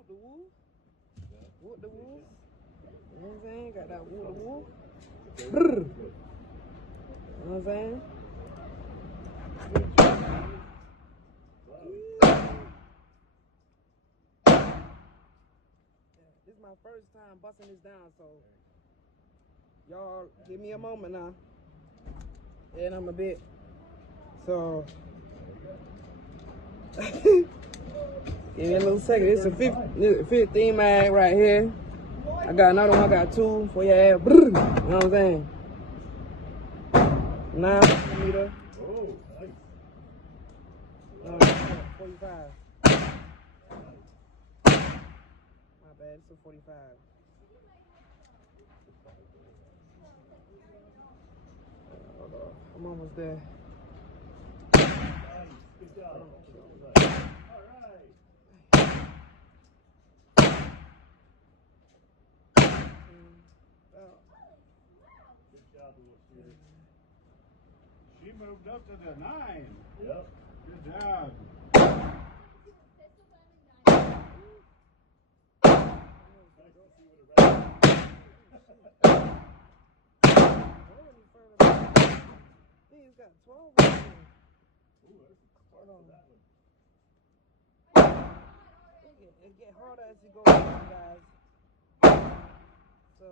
Whoop the woo. Whoop the woo. You know what I'm saying? Got that whoop the woo. Brr. You know what I'm saying? This is my first time busting this down, so y'all give me a moment now. And I'm a bit. So give me a little second. This is a 15 mag right here. I got another one. I got two for your ass. You know what I'm saying? 9mm. Oh, nice. 45. My bad. It's a 45. Hold on. I'm almost there. Good job. All right. Good job, little shooter. She moved up to the 9. Yep. Good job. He's got 12 right here. Ooh, there's hold on. That one. It get harder as you go along, guys. So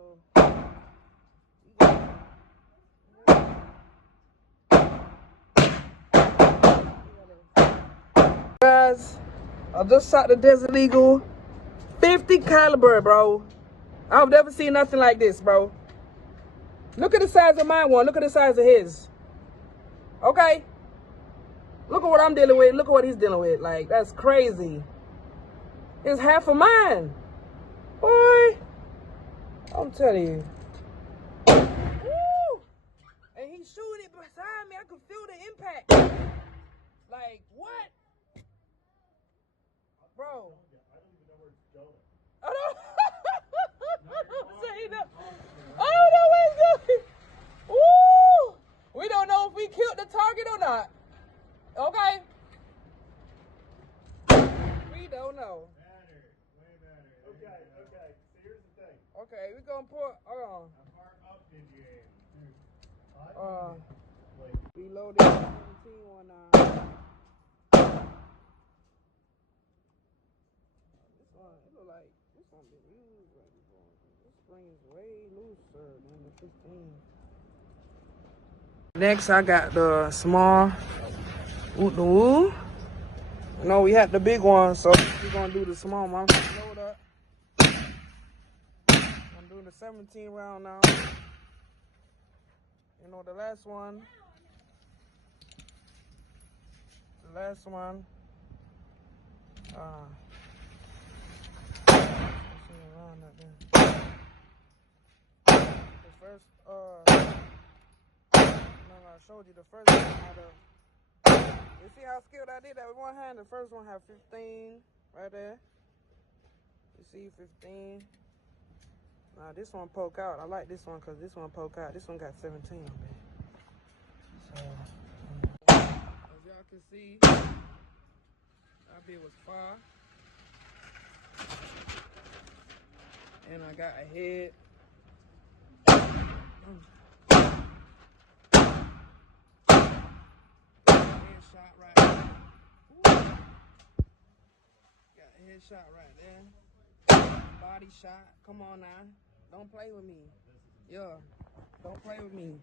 guys, I just shot the Desert Eagle 50 caliber, bro. I've never seen nothing like this, bro. Look at the size of my one. Look at the size of his. Okay? Look at what I'm dealing with. Look at what he's dealing with. Like, that's crazy. It's half of mine. Boy. I'm telling you. Woo! And he's shooting it beside me. I could feel the impact. Like, what? Bro. I don't even know where it's going. I don't say that. I don't know where it's going. Woo! We don't know if we killed the target or not. Okay? We don't know. Better. Way better. Okay, okay. So here's the thing. Okay, we're gonna put, hold on. How far up did you aim? Reloaded 17 one now. This one, it look like, this one been used right before. This spring is way looser than the 15. Next, I got the small woo. No, we had the big one, so we're gonna do the small one. I'm gonna load up. I'm doing the 17 round now. You know, the last one. The first, I showed you the first one had a, you see how skilled I did that with one hand? The first one had 15 right there. You see 15. Now this one poke out. I like this one because this one poke out. This one got 17 on there. So, as y'all can see, that bit was far. And I got a head. Headshot right there. Got a headshot right there. Body shot. Come on now. Don't play with me. Yeah. Don't play with me.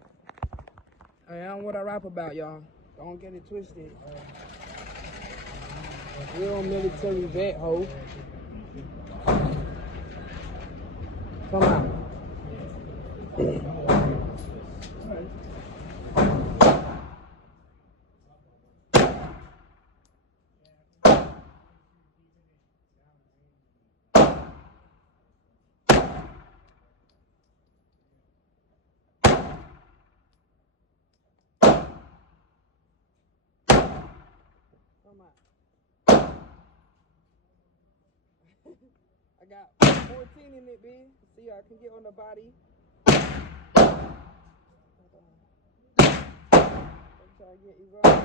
I am what I rap about, y'all. Don't get it twisted. Real military vet, ho. Come on. Come on. I got 14 in it, B. See, I can get on the body. I'm trying to get you going.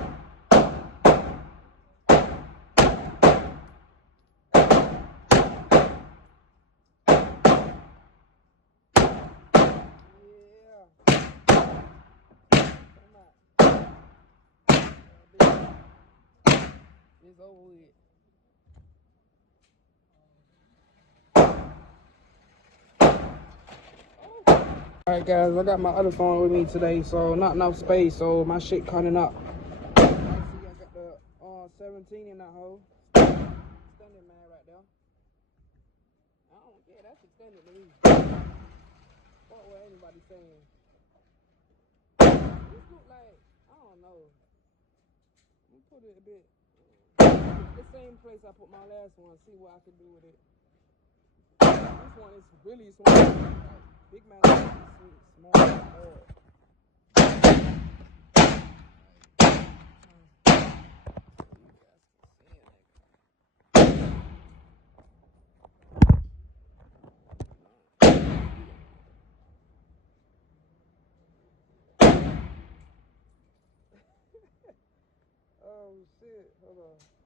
It's over with. Alright guys, I got my other phone with me today, so not enough space, so my shit cutting up. See, I got the 17 in that hole. Extended man right there. Yeah, that's extended to me. What was anybody saying? This look like, I don't know. I'm gonna put it a bit. The same place I put my last one. See what I can do with it. This one is really small. Big man is small. Oh shit, hold on.